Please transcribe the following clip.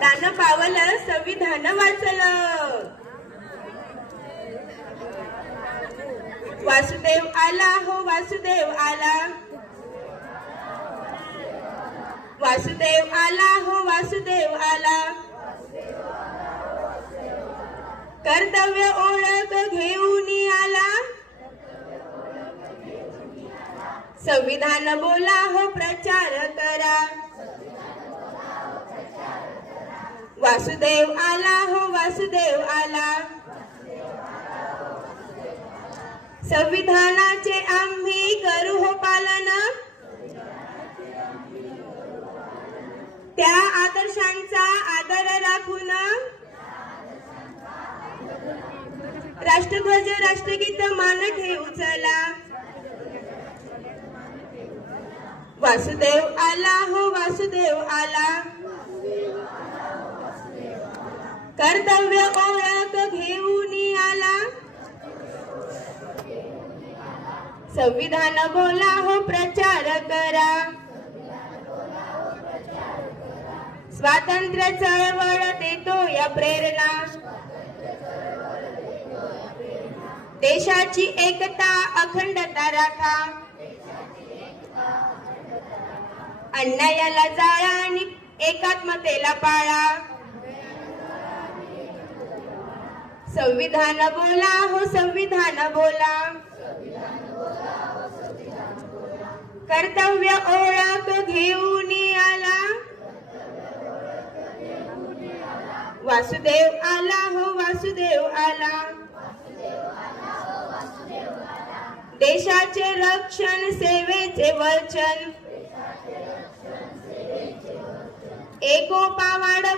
दान पावलं संविधान वाचलं. वासुदेव आला हो वासुदेव आला. वासुदेव आला हो वासुदेव आला. कर्तव्य ओळख घेऊन आला. संविधान बोला हो प्रचार करा वासुदेव आला हो वासुदेव आला. संविधानाचे आम्ही करू हो पालन. त्या आदर्शांचा आदर राखून. राष्ट्रध्वज राष्ट्रगीत मान ठेवू उचला वासुदेव आला हो वासुदेव आला. कर्तव्य ओळख घेऊन आला संविधान बोला हो प्रचार करा. स्वातंत्र्य चळवळ देतो या प्रेरणा. देशाची एकता अखंडता राखा. अन्यायाला जाळा आणि एकात्मतेला पाळा. संविधान बोला हो संविधान बोला. कर्तव्य ओळख घेऊन आला वासुदेव आला हो वासुदेव आला. देशाचे रक्षण सेवेचे वचन. एकोपा वाढवा.